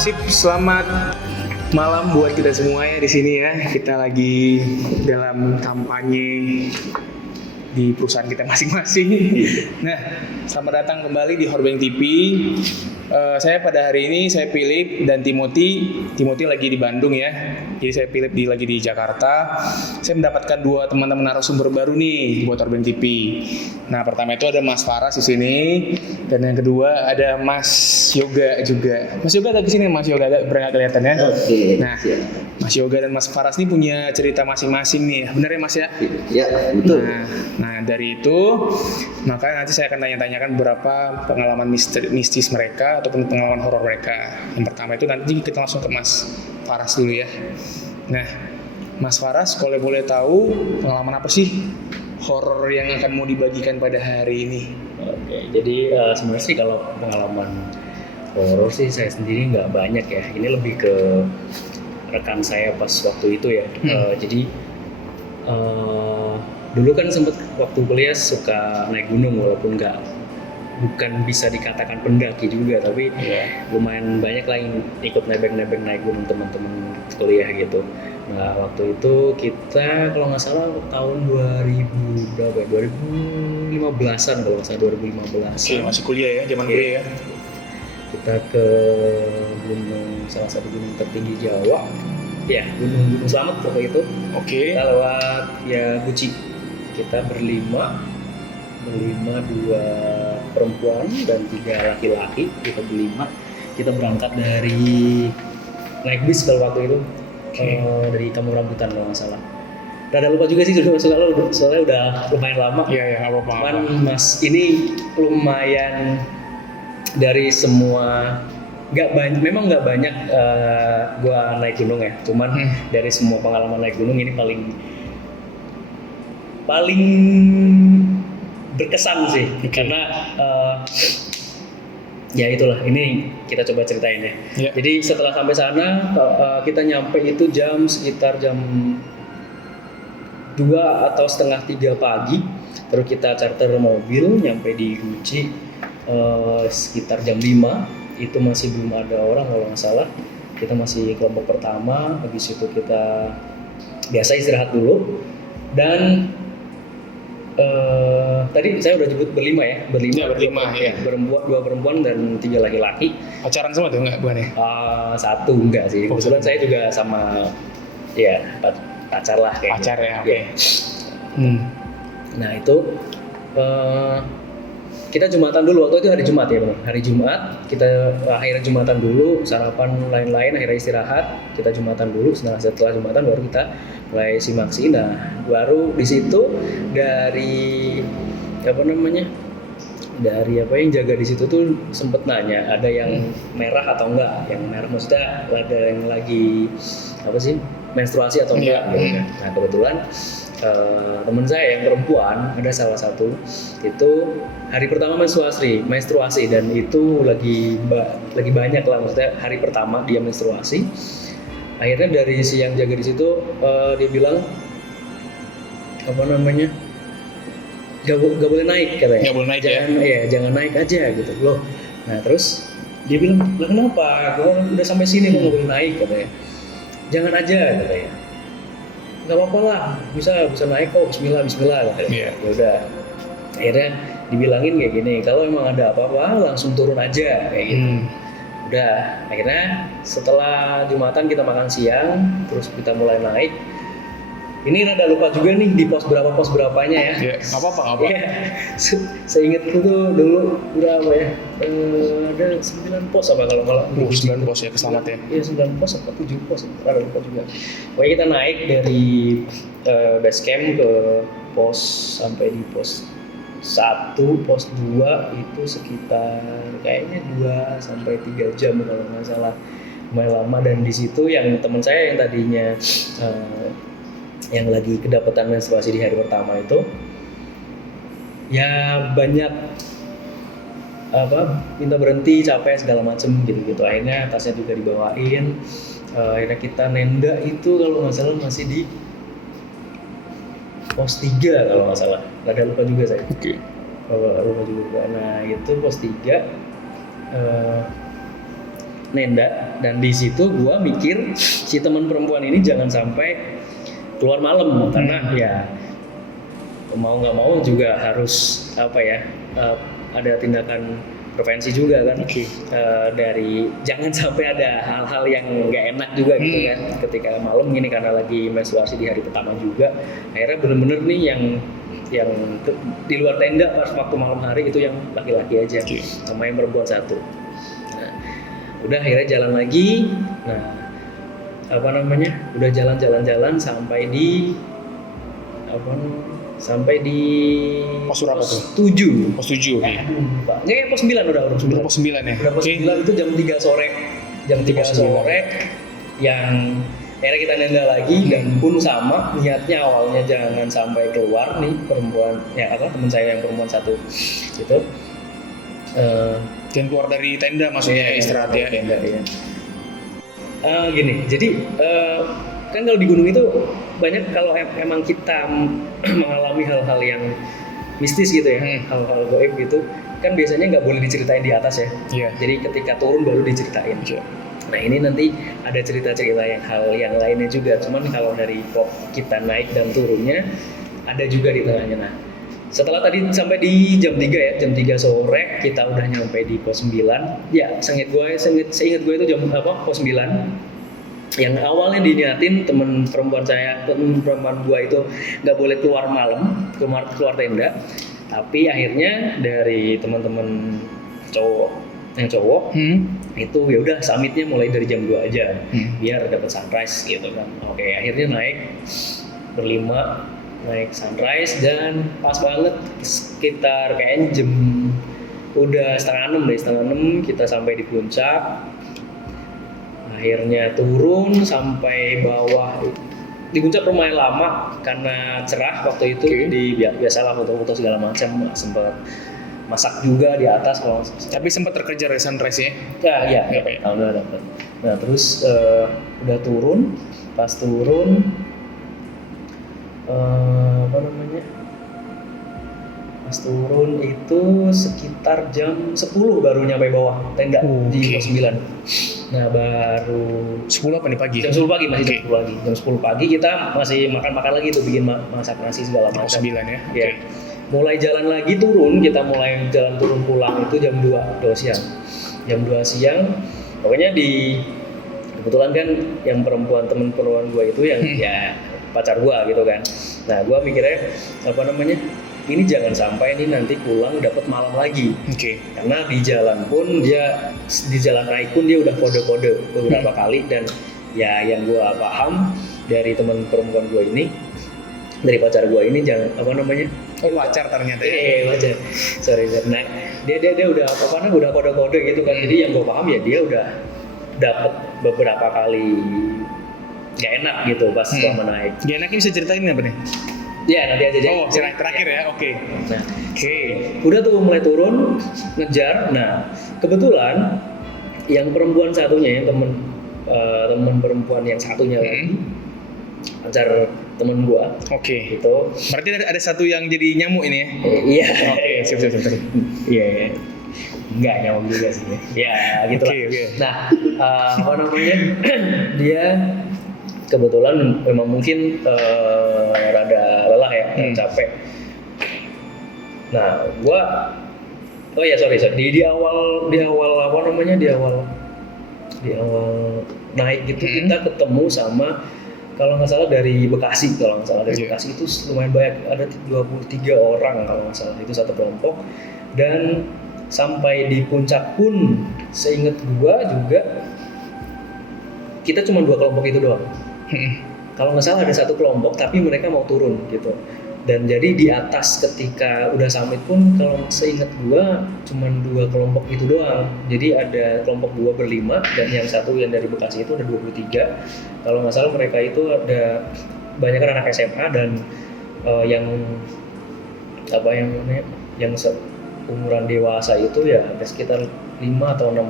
Sip, selamat malam buat kita semua ya di sini ya. Kita lagi dalam kampanye di perusahaan kita masing-masing. Nah, selamat datang kembali di Horbeng TV. Saya pada hari ini saya Philip dan Timothy lagi di Bandung ya. Jadi saya Philip lagi di Jakarta. Saya mendapatkan dua teman-teman narasumber baru nih buat Horbeng TV. Nah, pertama itu ada Mas Faras di sini dan yang kedua ada Mas Yoga juga. Mas Yoga agak kesini, Mas Yoga agak berangkat kelihatan ya. Oke. Nah, Mas Yoga dan Mas Faras ini punya cerita masing-masing nih, bener ya Mas ya? Ya, betul. Nah dari itu maka nanti saya akan tanya-tanyakan beberapa pengalaman mistis mereka ataupun pengalaman horor mereka. Yang pertama itu nanti kita langsung ke Mas Faras dulu ya. Nah, Mas Faras kalau boleh tahu pengalaman apa sih horor yang akan mau dibagikan pada hari ini? Oke, jadi sebenarnya sih kalau pengalaman horor sih saya sendiri nggak banyak ya. Ini lebih ke rekan saya pas waktu itu ya. Jadi dulu kan sempat waktu kuliah suka naik gunung walaupun bukan bisa dikatakan pendaki juga, tapi lumayan banyak lah yang ikut nebeng-nebeng naik gunung teman-teman kuliah gitu. Nah waktu itu kita kalau nggak salah tahun 2000 berapa ya? 2015an kalau nggak salah 2015. Oke, masih kuliah ya, zaman kuliah ya. Kita ke salah satu gunung tertinggi Jawa. Ya, Gunung Slamet waktu itu. Oke. Kita lewat ya Guci. Kita berlima, dua perempuan dan 3 laki-laki. Kita berlima. Kita berangkat dari naik bis kalau waktu itu. Dari Kampung Rambutan kalau nggak salah. Rada lupa juga sih soalnya udah lumayan lama. Iya ya, nggak apa-apa. Cuman Mas ini lumayan dari semua memang nggak banyak gua naik gunung ya. Cuman dari semua pengalaman naik gunung ini paling berkesan sih. Karena ya itulah, ini kita coba ceritain ya. Jadi setelah sampai sana kita nyampe itu sekitar jam 2 atau setengah 3 pagi. Terus kita charter mobil nyampe di Guci sekitar jam 5. Itu masih belum ada orang kalau nggak salah. Kita masih kelompok pertama. Habis itu kita biasa istirahat dulu. Dan tadi saya udah nyebut berlima ya, berlima ya. Dua perempuan dan 3 laki-laki. Pacaran semua tuh bukan ya? Satu enggak sih. Kebetulan saya juga sama ya pacar lah kayaknya. Pacar ya, oke. Nah itu kita Jumatan dulu, waktu itu hari Jumat ya Bang. Hari Jumat, kita akhirnya Jumatan dulu, sarapan lain-lain, akhirnya istirahat. Kita Jumatan dulu, setelah Jumatan baru kita mulai simaksi. Nah, baru di situ dari yang jaga di situ tuh sempet nanya, ada yang merah atau enggak? Yang merah maksudnya ada yang lagi menstruasi atau enggak? Gitu. Nah, kebetulan teman saya yang perempuan ada salah satu itu hari pertama menstruasi dan itu lagi banyak lah, maksudnya hari pertama dia menstruasi. Akhirnya dari si yang jaga di situ dia bilang gak boleh naik katanya. Gak boleh naik jangan naik aja gitu loh. Nah terus dia bilang, lah kenapa? Gue udah sampai sini kok gak boleh naik katanya. Jangan aja katanya. Gak apa-apa lah, bisa naik kok, Bismillah katanya. Ya udah. Akhirnya dibilangin kayak gini, kalau emang ada apa-apa langsung turun aja kayak gitu. Udah, akhirnya setelah Jumatan kita makan siang, terus kita mulai naik. Ini rada lupa juga nih di pos berapanya ya. Iya, nggak apa-apa. Iya, seingatku tuh dulu berapa ya? Ada 9 pos apa kalau 9 pos ya keselamat ya? Iya 9 pos atau 7 pos, rada lupa juga. Pokoknya kita naik dari base camp ke pos sampai di pos 1, pos 2 itu sekitar kayaknya 2-3 jam kalau nggak salah, lumayan lama. Dan di situ yang teman saya yang tadinya yang lagi kedapatan menstruasi di hari pertama itu ya banyak minta berhenti, capek segala macem gitu. Akhirnya tasnya juga dibawain. Akhirnya kita nenda itu kalau nggak salah masih di pos 3 kalau nggak salah, ada lupa juga saya. Lupa juga. Nah itu pos 3 nenda, dan di situ gua mikir si teman perempuan ini jangan sampai keluar malam karena ya mau nggak mau juga harus ada tindakan prevensi juga kan. Dari jangan sampai ada hal-hal yang nggak enak juga gitu kan ketika malam gini, karena lagi menstruasi di hari pertama juga. Akhirnya bener-bener nih yang di luar tenda pas waktu malam hari itu yang laki-laki aja, sama yang perempuan satu. Nah, udah akhirnya jalan lagi. Nah, udah jalan-jalan sampai di Pos berapa tuh? 7. Pos 7. Nggak, pos 9 udah pos 9. Pos 9 ya. Udah pos 9 itu jam 3 sore. Jam 3 sore yang akhirnya kita nenda lagi dan pun sama niatnya awalnya jangan sampai keluar nih perempuan teman saya yang perempuan satu itu Jangan keluar dari tenda maksudnya istirahat ya. Tenda, ya. Gini, jadi kan kalau di gunung itu banyak kalau emang kita mengalami hal-hal yang mistis gitu ya, hal-hal gaib gitu, kan biasanya nggak boleh diceritain di atas ya. Jadi ketika turun baru diceritain. Nah ini nanti ada cerita-cerita hal yang lainnya juga. Cuman kalau dari kita naik dan turunnya ada juga di tengahnya. Nah setelah tadi sampai di jam 3 ya, jam 3 sore kita udah nyampe di pos 9. Ya seingat gue itu pos 9. Yang awalnya diniatin teman perempuan gue itu nggak boleh keluar malam, keluar tenda, tapi akhirnya dari teman-teman cowok itu ya udah summitnya mulai dari jam 2 aja biar dapat sunrise gitu kan. Oke, akhirnya naik berlima, naik sunrise dan pas banget sekitar kayak jam udah setengah 6 kita sampai di puncak. Akhirnya turun sampai bawah di puncak lumayan lama karena cerah waktu itu. Biasalah foto-foto segala macam, sempat masak juga di atas kalau. Tapi sempat terkejar ya sunrise ya. Iya. Udah dapat. Nah terus udah turun, pas turun pas turun itu sekitar jam 10 baru nyampe bawah tenda di pos 9. Nah baru 10 apa nih pagi? Jam 10 pagi masih jam 10 pagi. Jam 10 pagi kita masih makan lagi tuh, bikin masak nasi segala macam. Pos 9 ya. Mulai jalan lagi turun, kita mulai jalan turun pulang itu jam 2 siang. Jam 2 siang. Pokoknya kebetulan kan yang temen perempuan gue itu yang ya pacar gue gitu kan. Nah gue mikirnya ini jangan sampai ini nanti pulang dapat malam lagi. Karena di jalan naik pun dia udah kode-kode beberapa kali, dan ya yang gue paham dari teman perempuan gue ini, dari pacar gue ini jangan pacar ternyata pacar. Sorry. Nah, dia udah udah kode-kode gitu kan. Jadi yang gue paham ya dia udah dapat beberapa kali gak enak gitu pas selama naik. Gak enaknya bisa ceritain apa nih? Ya nanti aja. Terakhir ya. Nah, udah tuh mulai turun ngejar. Nah kebetulan yang perempuan satunya, yang temen perempuan yang satunya lagi pacar temen gua. Gitu. Berarti ada satu yang jadi nyamuk ini ya? Iya. Siap. Iya. Enggak nyamuk juga sih. Ya gitu lah. Nah dia kebetulan memang mungkin rada lelah ya, capek. Nah, di awal naik gitu kita ketemu sama, kalau nggak salah dari Bekasi, Bekasi itu lumayan banyak, ada 23 orang kalau nggak salah, itu satu kelompok. Dan sampai di puncak pun seingat gua juga kita cuma 2 kelompok itu doang. Kalau nggak salah ada satu kelompok tapi mereka mau turun gitu. Dan jadi di atas ketika udah summit pun kalau seingat gua cuma 2 kelompok itu doang. Jadi ada kelompok 2 berlima dan yang satu yang dari Bekasi itu ada 23. Kalau nggak salah mereka itu ada banyak kan anak SMA dan yang umuran dewasa itu ya ada sekitar 5 atau 6,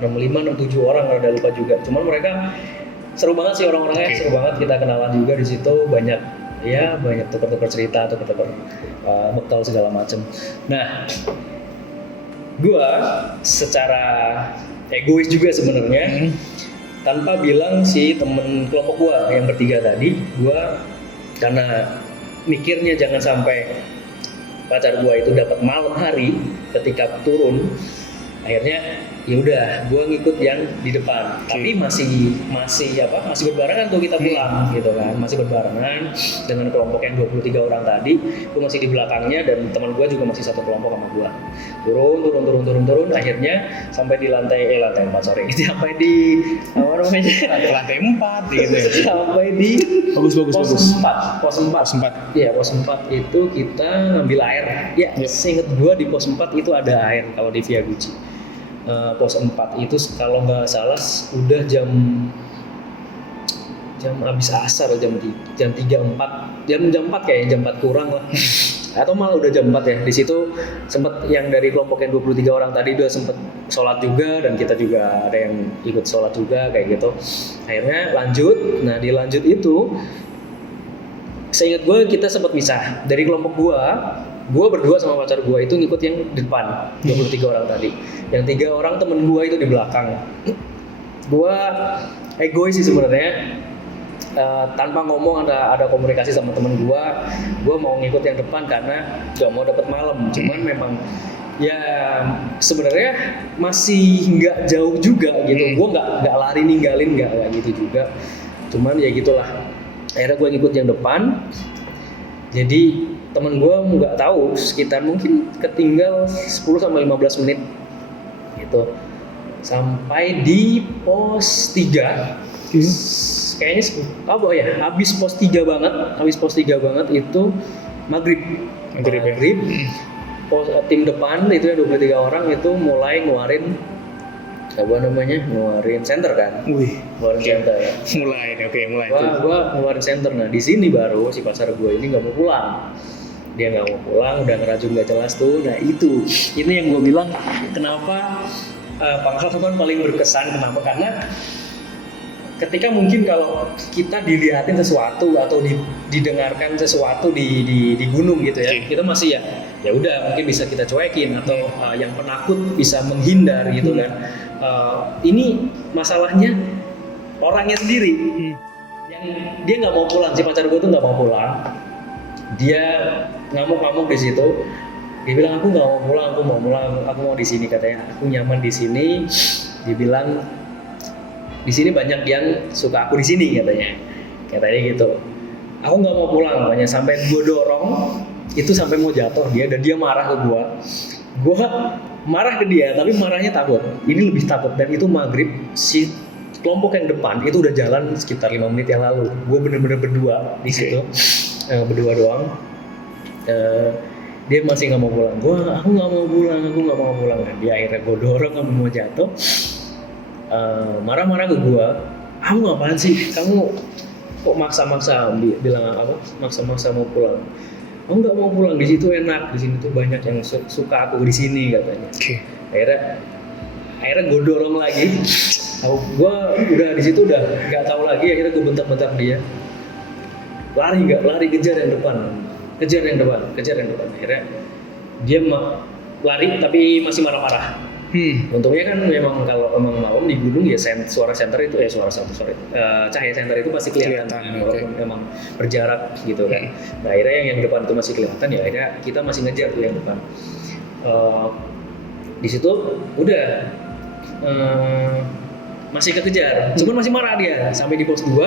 7 orang, ada lupa juga. Cuman mereka seru banget sih orang-orangnya, seru banget, kita kenalan juga di situ, banyak tukar-tukar cerita, tukar-tukar bekal segala macem. Nah, gua secara egois juga sebenarnya. Tanpa bilang si temen kelompok gua yang bertiga tadi, gua karena mikirnya jangan sampai pacar gua itu dapat malam hari ketika turun, akhirnya ya udah gua ngikut yang di depan. Tapi masih berbarengan tuh kita pulang gitu kan, masih berbarengan dengan kelompok yang 23 orang tadi. Gua masih di belakangnya dan teman gua juga masih satu kelompok sama gua. Turun, akhirnya sampai di lantai 4 sorry, sampai di apa namanya, lantai 4 gitu ya. sampai di Bagus. pos 4. Iya, pos 4 itu kita ngambil air. Ya, seinget gua di pos 4 itu ada air kalau di Viaguchi. Pos 4 itu kalau nggak salah udah jam habis asar, jam 3-4 jam 4 kayaknya, jam 4 kurang lah atau malah udah jam 4 ya. Di situ sempet yang dari kelompok yang 23 orang tadi udah sempet sholat juga, dan kita juga ada yang ikut sholat juga kayak gitu. Akhirnya lanjut. Nah, di lanjut itu seingat gue kita sempat misah dari kelompok gue berdua sama pacar gue itu ngikut yang depan 23 orang tadi, yang 3 orang temen gue itu di belakang. Gue egois sih sebenarnya, tanpa ngomong ada komunikasi sama temen gue mau ngikut yang depan karena gak mau dapet malam. Cuman memang ya sebenarnya masih nggak jauh juga gitu. Gue nggak lari ninggalin, nggak gitu juga. Cuman ya gitulah. Akhirnya gue ngikut yang depan. Jadi temen gue nggak tahu, sekitar mungkin ketinggal 10-15 menit gitu sampai di pos 3. Kayaknya habis pos 3 banget itu maghrib. Tim depan itu ya 23 orang itu mulai ngeluarin center kan. Ngeluarin center ya. Mulai. Gua ngeluarin center. Nah, di sini baru si pacar gue ini nggak mau pulang. Dia nggak mau pulang, udah ngerajut nggak jelas tuh. Nah, ini yang gue bilang kenapa pengalaman paling berkesan. Kenapa? Karena ketika mungkin kalau kita dilihatin sesuatu atau didengarkan sesuatu di gunung gitu ya, kita masih ya udah mungkin bisa kita cuekin, atau yang penakut bisa menghindar gitu kan. Ini masalahnya orangnya sendiri yang dia nggak mau pulang. Si pacar gue tuh nggak mau pulang. Dia ngamuk-ngamuk di situ. Dia bilang aku nggak mau pulang, aku mau di sini katanya. Aku nyaman di sini. Dia bilang di sini banyak yang suka aku di sini katanya gitu. Aku nggak mau pulang, makanya sampai gue dorong itu sampai mau jatuh dia, dan dia marah ke gue marah ke dia, tapi marahnya takut. Ini lebih takut, dan itu maghrib. Si kelompok yang depan itu udah jalan sekitar 5 menit yang lalu. Gue bener-bener berdua di situ, berdua doang. Dia masih nggak mau pulang. Aku nggak mau pulang. Nah, dia akhirnya gue dorong sampai mau jatuh. Marah-marah ke gue. Kamu ngapain sih? Kamu kok maksa-maksa bilang apa? Maksa-maksa mau pulang. Kamu nggak mau pulang, di situ enak, di sini tuh banyak yang suka aku di sini katanya. Akhirnya gue dorong lagi. Gue udah di situ udah nggak tahu lagi. Akhirnya gue bentak-bentak dia. Lari, kejar yang depan. Akhirnya dia lari tapi masih marah-marah. Untungnya kan memang kalau emang malam di gunung ya cahaya center itu pasti kelihatan. Walaupun memang berjarak gitu kan. Nah, akhirnya yang depan itu masih kelihatan, ya akhirnya kita masih ngejar tuh yang depan. Di situ udah masih kekejar, cuman masih marah dia. Sampai di pos 2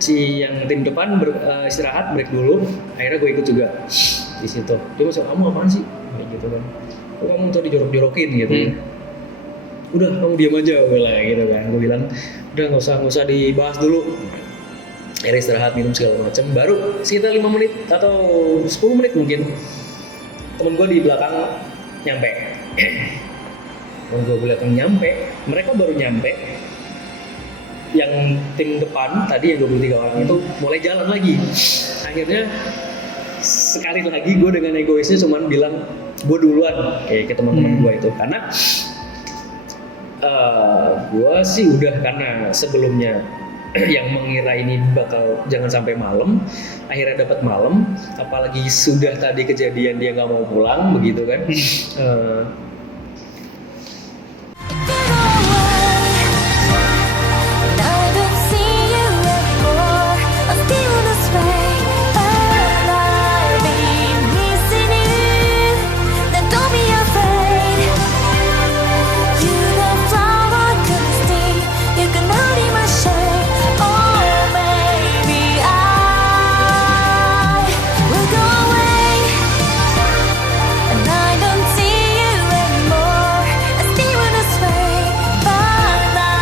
si yang tim depan istirahat, break dulu. Akhirnya gue ikut juga di situ. Dia masuk, kamu apaan sih? Kayak gitu kan. Kok kamu tadi jorok-jorokin gitu. Udah, kamu diam aja gitu kan. Gue bilang, udah nggak usah dibahas dulu. Akhirnya istirahat, minum segala macam. Baru sekitar 5 menit atau 10 menit mungkin, temen gue di belakang nyampe. Mereka baru nyampe. Yang tim depan tadi yang 23 orang itu mulai jalan lagi. Akhirnya sekali lagi gue dengan egoisnya cuman bilang gue duluan kayak ke teman-teman gue itu, karena gue sih udah, karena sebelumnya yang mengira ini bakal jangan sampai malam, akhirnya dapat malam, apalagi sudah tadi kejadian dia nggak mau pulang begitu kan.